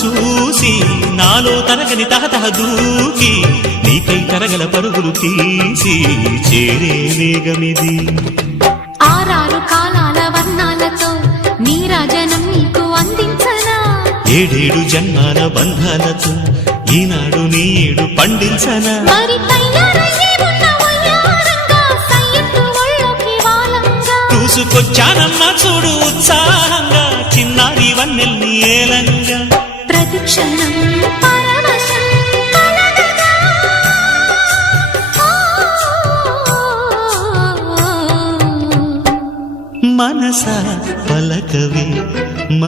చూసి నాలో తరగని తహతహ దూకి నీకై తరగల పరుగులు తీసి చేరే వేగమిది. ఆరారు కాలాల వర్ణాలతో నీరాజనం నీకు అందించనా, ఏడేడు జన్మాల బంధాలతో ఈనాడు నీడు పండించనా. మరి చూసుకొచ్చానమ్మా చూడు ఉత్సాహంగా చిన్నారి వన్నెల్ని ఏలంగా. ప్రతిక్షణం పరవశం కలగగా, మనసా పలకవే